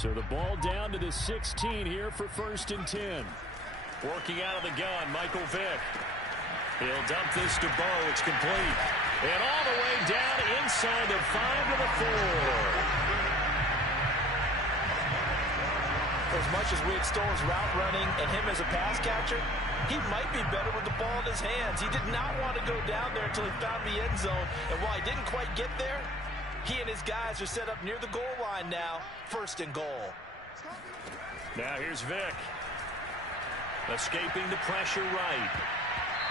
So the ball down to the 16 here for 1st and 10. Working out of the gun, Michael Vick. He'll dump this to Bo. It's complete. And all the way down inside the 5 to the 4. As much as we extol his route running and him as a pass catcher, he might be better with the ball in his hands. He did not want to go down there until he found the end zone. And while he didn't quite get there, he and his guys are set up near the goal line now. 1st and goal. Now here's Vick. Escaping the pressure right.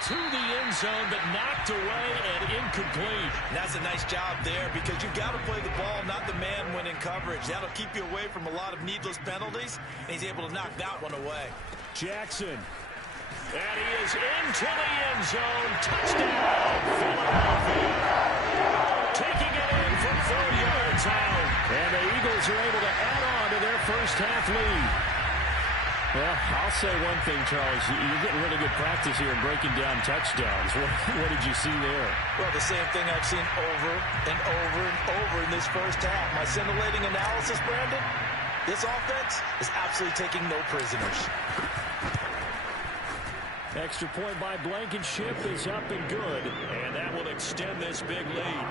To the end zone, but knocked away and incomplete. And that's a nice job there because you've got to play the ball, not the man when in coverage. That'll keep you away from a lot of needless penalties, and he's able to knock that one away. Jackson. And he is into the end zone. Touchdown, Philadelphia. Taking it in from 4 yards out. And the Eagles are able to add on to their first half lead. Well, I'll say one thing, Charles. You're getting really good practice here in breaking down touchdowns. What did you see there? Well, the same thing I've seen over and over and over in this first half. My scintillating analysis, Brandon, this offense is absolutely taking no prisoners. Extra point by Blankenship is up and good, and that will extend this big lead.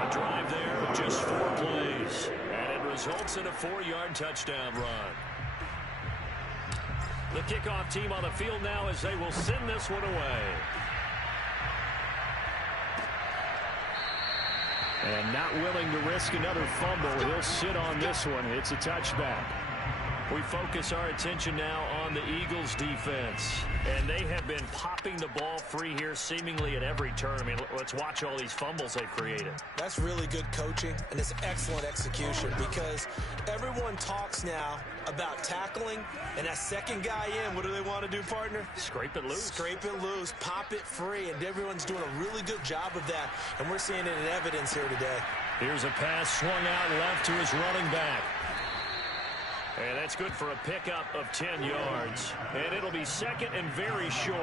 A drive there of just 4 plays, and it results in a 4-yard touchdown run. The kickoff team on the field now as they will send this one away. And not willing to risk another fumble, he'll sit on this one. It's a touchback. We focus our attention now on the Eagles defense. And they have been popping the ball free here seemingly at every turn. I mean, let's watch all these fumbles they've created. That's really good coaching, and it's excellent execution because everyone talks now about tackling, and that second guy in, what do they want to do, partner? Scrape it loose. Scrape it loose, pop it free, and everyone's doing a really good job of that, and we're seeing it in evidence here today. Here's a pass swung out left to his running back. And that's good for a pickup of 10 yards. And it'll be 2nd and very short.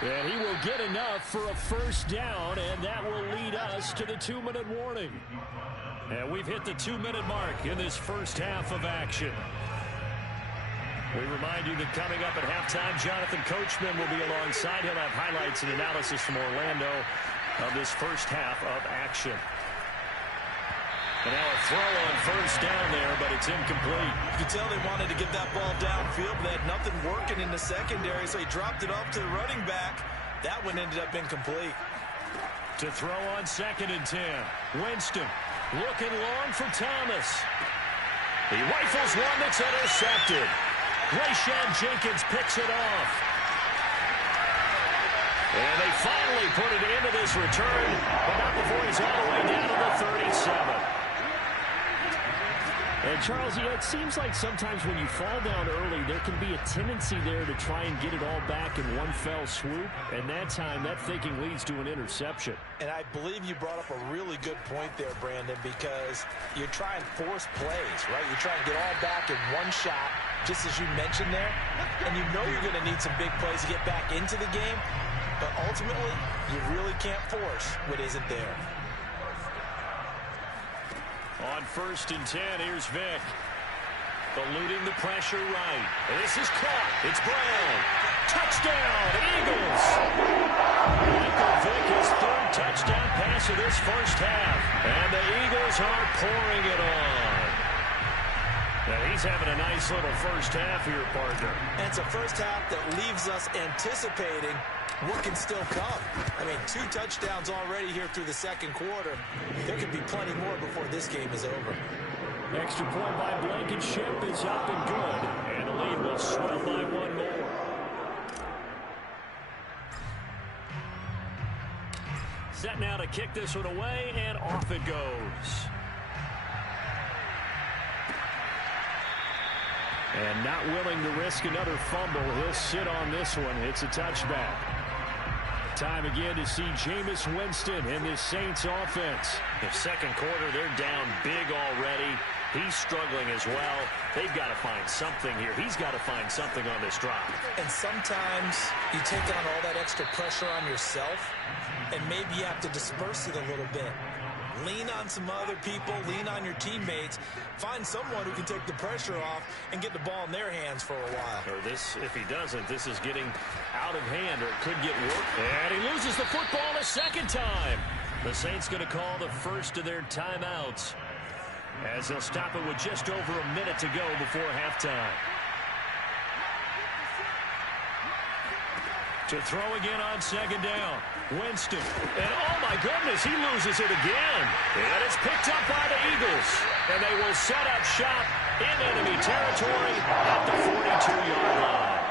And he will get enough for a first down, and that will lead us to the 2-minute warning. And we've hit the 2-minute mark in this first half of action. We remind you that coming up at halftime, Jonathan Coachman will be alongside. He'll have highlights and analysis from Orlando of this first half of action. And now a throw on first down there, but it's incomplete. You can tell they wanted to get that ball downfield, but they had nothing working in the secondary, so he dropped it off to the running back. That one ended up incomplete. To throw on 2nd and 10. Winston looking long for Thomas. He rifles one that's intercepted. Rayshawn Jenkins picks it off. And they finally put it into this return, but not before he's all the way down to the 37. And, Charles, you know, it seems like sometimes when you fall down early, there can be a tendency there to try and get it all back in one fell swoop. And that time, that thinking leads to an interception. And I believe you brought up a really good point there, Brandon, because you try and force plays, right? You try and get all back in one shot, just as you mentioned there. And you know you're going to need some big plays to get back into the game. But ultimately, you really can't force what isn't there. On 1st and 10, here's Vick. Eluding the pressure right. This is caught. It's Brown. Touchdown, Eagles. Michael Vick, his 3rd touchdown pass of this first half. And the Eagles are pouring it on. Now he's having a nice little first half here, partner. And it's a first half that leaves us anticipating what can still come. I mean, 2 touchdowns already here through the second quarter. There could be plenty more before this game is over. Extra point by Blankenship is up and good. And the lead will swell by 1 more. Set now to kick this one away, and off it goes. And not willing to risk another fumble, he'll sit on this one. It's a touchback. Time again to see Jameis Winston in this Saints offense. The second quarter, they're down big already. He's struggling as well. They've got to find something here. He's got to find something on this drive. And sometimes you take on all that extra pressure on yourself, and maybe you have to disperse it a little bit. Lean on some other people, lean on your teammates, find someone who can take the pressure off and get the ball in their hands for a while. Or this, if he doesn't, this is getting out of hand, or it could get worse. And he loses the football a second time. The Saints going to call the first of their timeouts, as they'll stop it with just over a minute to go before halftime. To throw again on second down. Winston. And oh my goodness, he loses it again. And it's picked up by the Eagles. And they will set up shop in enemy territory at the 42-yard line.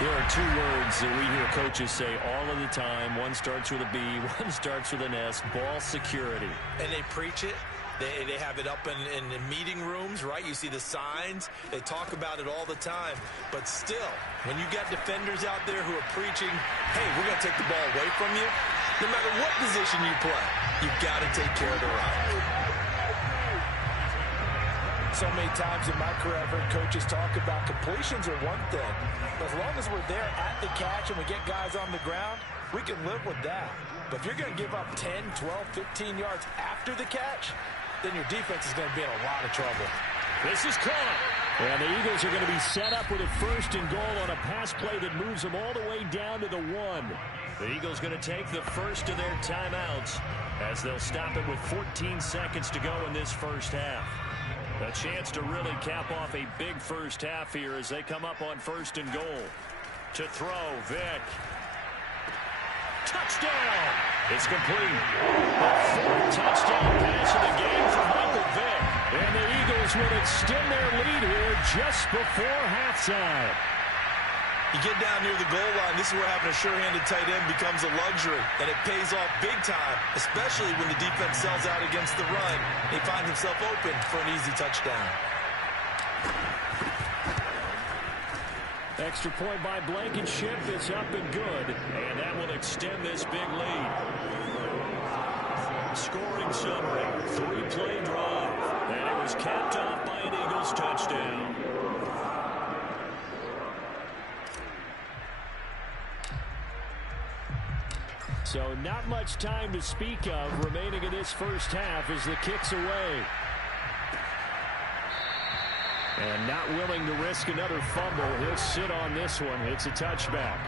There are two words that we hear coaches say all of the time. One starts with a B, one starts with an S. Ball security. And they preach it. They have it up in meeting rooms, right? You see the signs. They talk about it all the time. But still, when you got defenders out there who are preaching, hey, we're going to take the ball away from you, no matter what position you play, you've got to take care of the run. So many times in my career, I've heard coaches talk about completions are one thing. But as long as we're there at the catch and we get guys on the ground, we can live with that. But if you're going to give up 10, 12, 15 yards after the catch, then your defense is going to be in a lot of trouble. This is caught. And the Eagles are going to be set up with a first and goal on a pass play that moves them all the way down to the 1. The Eagles going to take the first of their timeouts as they'll stop it with 14 seconds to go in this first half. A chance to really cap off a big first half here as they come up on first and goal. To throw, Vick. Touchdown! It's complete. The fourth touchdown pass of the game for Michael Vick. And the Eagles will extend their lead here just before halftime. You get down near the goal line, this is where having a sure-handed tight end becomes a luxury. And it pays off big time, especially when the defense sells out against the run. He finds himself open for an easy touchdown. Extra point by Blankenship is up and good, and that will extend this big lead. Scoring summary, 3-play drive, and it was capped off by an Eagles touchdown. So not much time to speak of remaining in this first half as the kick's away. And not willing to risk another fumble. He'll sit on this one. It's a touchback.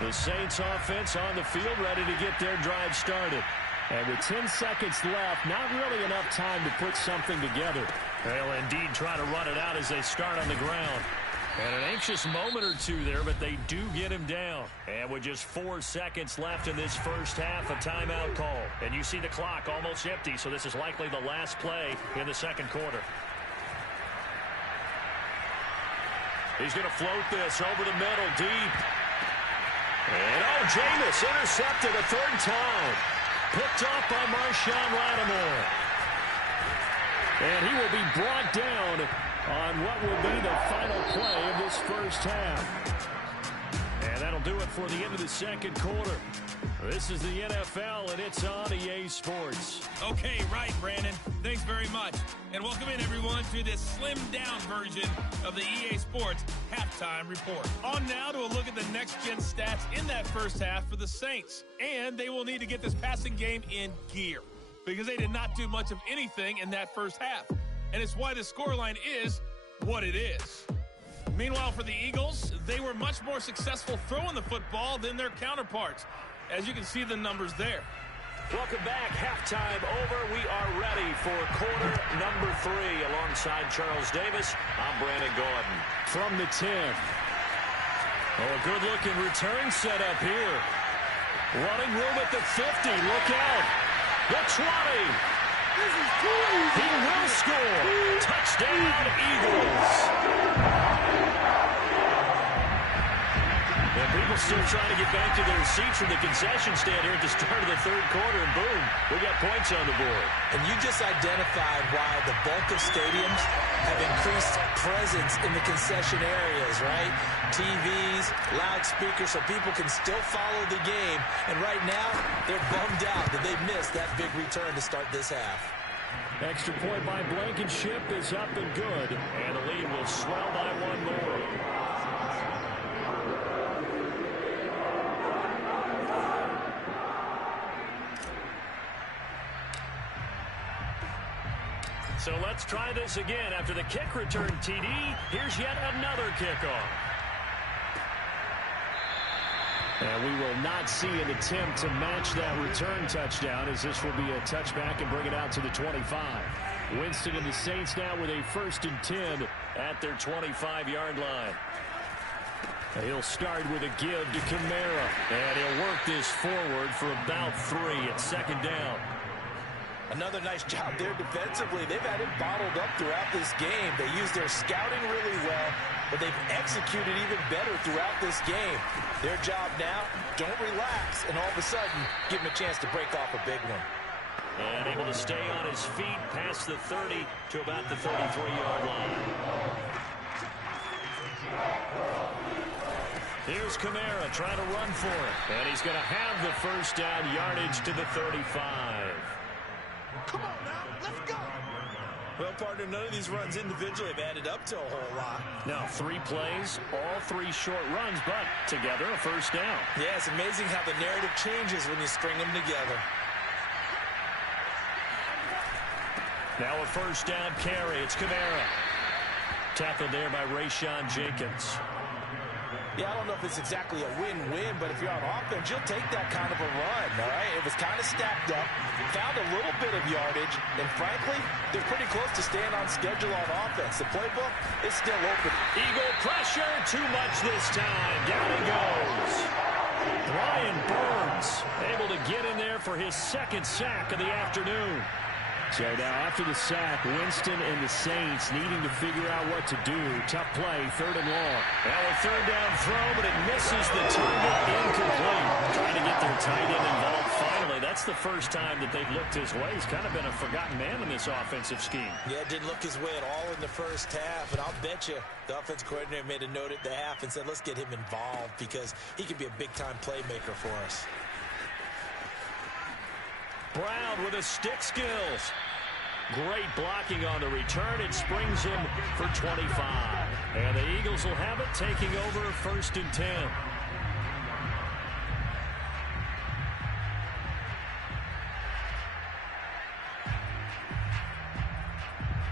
The Saints offense on the field ready to get their drive started. And with 10 seconds left, not really enough time to put something together. They'll indeed try to run it out as they start on the ground. And an anxious moment or two there, but they do get him down. And with just 4 seconds left in this first half, a timeout call. And you see the clock almost empty, so this is likely the last play in the second quarter. He's going to float this over the middle, deep. And, oh, Jameis intercepted a third time. Picked off by Marshawn Lattimore. And he will be brought down on what will be the final play of this first half. And that'll do it for the end of the second quarter. This is the NFL, and it's on EA Sports. Okay, right, Brandon. Thanks very much. And welcome in, everyone, to this slimmed-down version of the EA Sports Halftime Report. On now to a look at the next-gen stats in that first half for the Saints. And they will need to get this passing game in gear because they did not do much of anything in that first half. And it's why the scoreline is what it is. Meanwhile, for the Eagles, they were much more successful throwing the football than their counterparts. As you can see the numbers there. Welcome back. Halftime over. We are ready for quarter number 3. Alongside Charles Davis, I'm Brandon Gordon. From the 10. Oh, a good-looking return set up here. Running room at the 50. Look out. The 20. He will score. Touchdown, Eagles. And people still trying to get back to their seats from the concession stand here at the start of the third quarter, and boom, we got points on the board. And you just identified why the bulk of stadiums have increased presence in the concession areas, right? TVs, loudspeakers, so people can still follow the game. And right now, they're bummed out that they missed that big return to start this half. Extra point by Blankenship is up and good. And the lead will swell by one more. So let's try this again. After the kick return TD, here's yet another kickoff. And we will not see an attempt to match that return touchdown, as this will be a touchback and bring it out to the 25. Winston and the Saints now with a 1st and 10 at their 25-yard line. He'll start with a give to Kamara, and he'll work this forward for about 3 at 2nd down. Another nice job there defensively. They've had him bottled up throughout this game. They used their scouting really well, but they've executed even better throughout this game. Their job now, don't relax, and all of a sudden, give him a chance to break off a big one. And able to stay on his feet past the 30 to about the 33-yard line. Here's Kamara trying to run for it. And he's going to have the 1st down yardage to the 35. Come on now, let's go. Well, partner, none of these runs individually have added up to a whole lot. Now 3 plays, all 3 short runs, but together a 1st down. Yeah, it's amazing how the narrative changes when you string them together. Now a 1st down carry. It's Kamara. Tackled there by Rayshon Jenkins. Yeah, I don't know if it's exactly a win-win, but if you're on offense, you'll take that kind of a run, all right? It was kind of stacked up, found a little bit of yardage, and frankly, they're pretty close to staying on schedule on offense. The playbook is still open. Eagle pressure, too much this time. Down he goes. Brian Burns able to get in there for his 2nd sack of the afternoon. So now after the sack, Winston and the Saints needing to figure out what to do. Tough play, 3rd and long. Now a 3rd down throw, but it misses the target, incomplete. Trying to get their tight end involved finally. That's the first time that they've looked his way. He's kind of been a forgotten man in this offensive scheme. Yeah, didn't look his way at all in the first half, and I'll bet you the offense coordinator made a note at the half and said, let's get him involved because he could be a big-time playmaker for us. Brown with his stick skills. Great blocking on the return. It springs him for 25. And the Eagles will have it, taking over 1st and 10.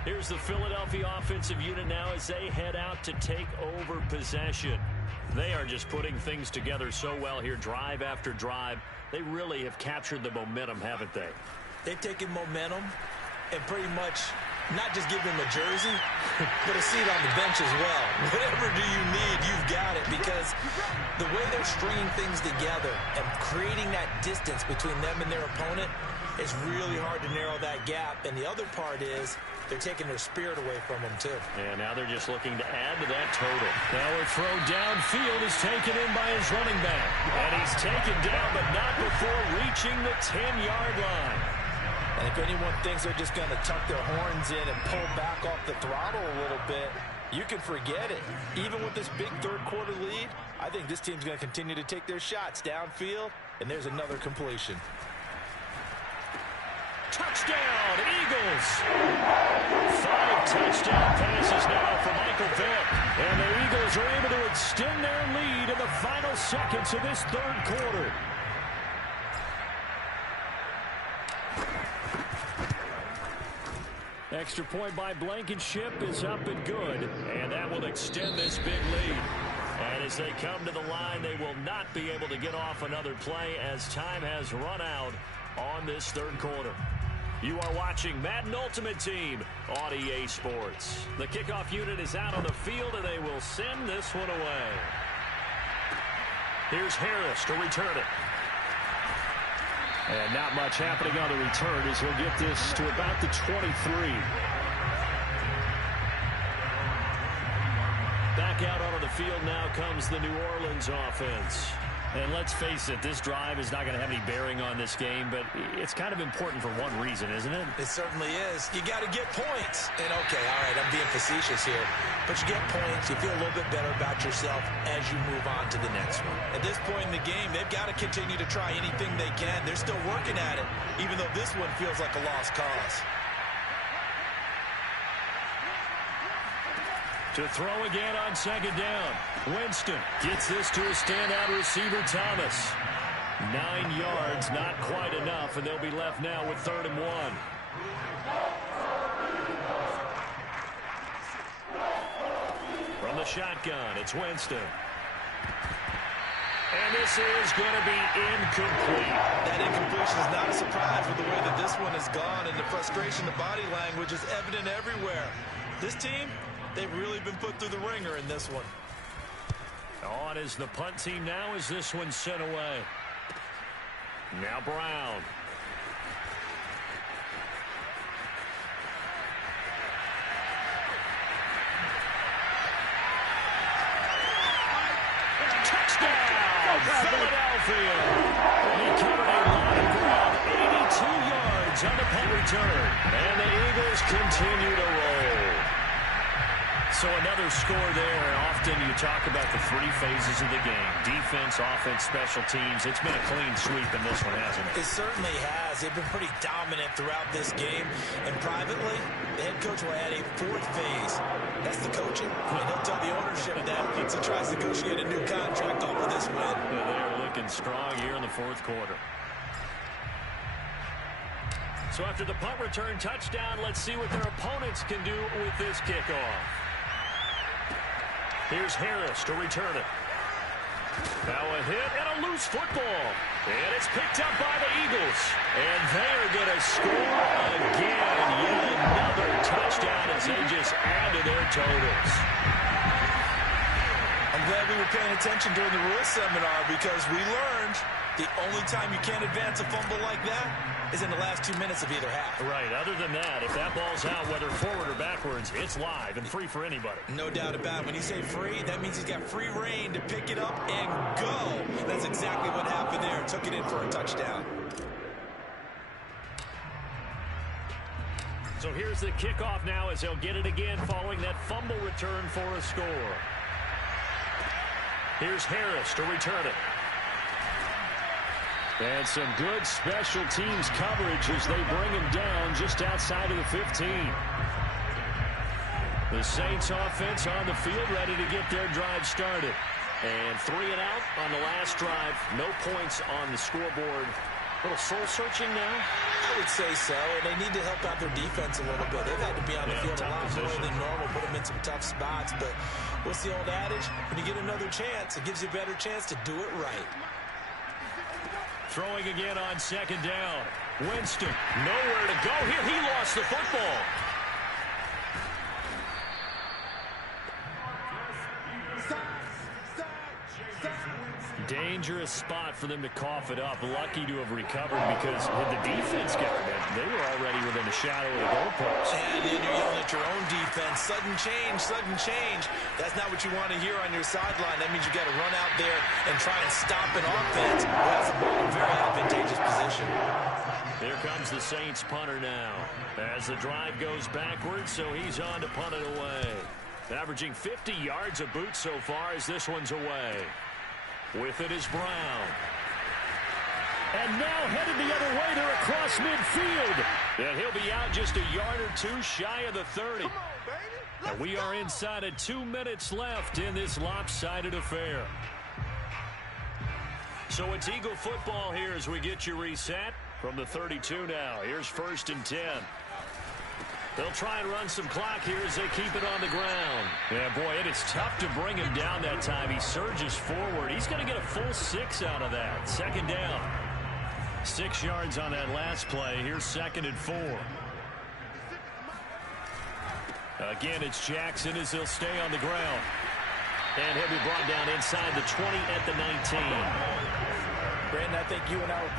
Here's the Philadelphia offensive unit now as they head out to take over possession. They are just putting things together so well here, drive after drive. They really have captured the momentum, haven't they? They've taken momentum and pretty much not just give him a jersey, but a seat on the bench as well. Whatever do you need, you've got it, because the way they're stringing things together and creating that distance between them and their opponent, it's really hard to narrow that gap. And the other part is they're taking their spirit away from them, too. And now they're just looking to add to that total. Now a throw downfield is taken in by his running back. And he's taken down, but not before reaching the 10-yard line. And if anyone thinks they're just going to tuck their horns in and pull back off the throttle a little bit, you can forget it. Even with this big third-quarter lead, I think this team's going to continue to take their shots downfield, and there's another completion. Touchdown, Eagles! 5 touchdown passes now for Michael Vick. And the Eagles are able to extend their lead in the final seconds of this 3rd quarter. Extra point by Blankenship is up and good. And that will extend this big lead. And as they come to the line, they will not be able to get off another play as time has run out on this 3rd quarter. You are watching Madden Ultimate Team on EA Sports. The kickoff unit is out on the field, and they will send this one away. Here's Harris to return it. And not much happening on the return as he'll get this to about the 23. Back out onto the field now comes the New Orleans offense. And let's face it, this drive is not going to have any bearing on this game, but it's kind of important for one reason, isn't it? It certainly is. You got to get points. And, okay, all right, I'm being facetious here. But you get points, you feel a little bit better about yourself as you move on to the next one. At this point in the game, they've got to continue to try anything they can. They're still working at it, even though this one feels like a lost cause. To throw again on second down. Winston gets this to a standout receiver, Thomas. 9 yards, not quite enough, and they'll be left now with 3rd and 1. From the shotgun, it's Winston. And this is going to be incomplete. That incompletion is not a surprise with the way that this one has gone, and the frustration, the body language is evident everywhere. This team, they've really been put through the ringer in this one. On is the punt team now as this one's sent away. Now Brown. Touchdown, Philadelphia. And he covered a lot of ground, 82 yards on the punt return. And the Eagles continue to roll. So another score there. Often you talk about the 3 phases of the game. Defense, offense, special teams. It's been a clean sweep in this one, hasn't it? It certainly has. They've been pretty dominant throughout this game. And privately, the head coach will add a 4th phase. That's the coaching. And he'll tell the ownership that once he tries to negotiate a new contract off of this win. They're looking strong here in the 4th quarter. So after the punt return touchdown, let's see what their opponents can do with this kickoff. Here's Harris to return it. Now a hit and a loose football. And it's picked up by the Eagles. And they are going to score again. Yet another touchdown as they just add to their totals. I'm glad we were paying attention during the rules seminar because we learned the only time you can't advance a fumble like that is in the last 2 minutes of either half. Right. Other than that, if that ball's out, whether forward or backwards, it's live and free for anybody. No doubt about it. When you say free, that means he's got free reign to pick it up and go. That's exactly what happened there. Took it in for a touchdown. So here's the kickoff now as they'll get it again following that fumble return for a score. Here's Harris to return it. And some good special teams coverage as they bring him down just outside of the 15. The Saints offense on the field ready to get their drive started. And 3 and out on the last drive. No points on the scoreboard. A little soul-searching now? I would say so. And they need to help out their defense a little bit. They've had to be on the field a lot more than normal, put them in some tough spots. But what's the old adage? When you get another chance, it gives you a better chance to do it right. Throwing again on second down. Winston, nowhere to go here. He lost the football. Dangerous spot for them to cough it up. Lucky to have recovered because had the defense gotten it, they were already within a shadow of the goalpost. And then you're yelling at your own defense. Sudden change, sudden change. That's not what you want to hear on your sideline. That means you got to run out there and try and stop an offense who has the ball in a very advantageous position. Here comes the Saints punter now as the drive goes backwards, so he's on to punt it away. Averaging 50 yards a boot so far as this one's away. With it is Brown. And now headed the other way. They're across midfield. And he'll be out just a yard or 2 shy of the 30. Come on, baby. And we are inside of 2 minutes left in this lopsided affair. So it's Eagle football here as we get you reset from the 32 now. Here's 1st and 10. They'll try and run some clock here as they keep it on the ground. Yeah, boy, it is tough to bring him down that time. He surges forward. He's going to get a full 6 out of that. 2nd down. 6 yards on that last play. Here's 2nd and 4. Again, it's Jackson as he'll stay on the ground. And he'll be brought down inside the 20 at the 19. Brandon, I think you and I were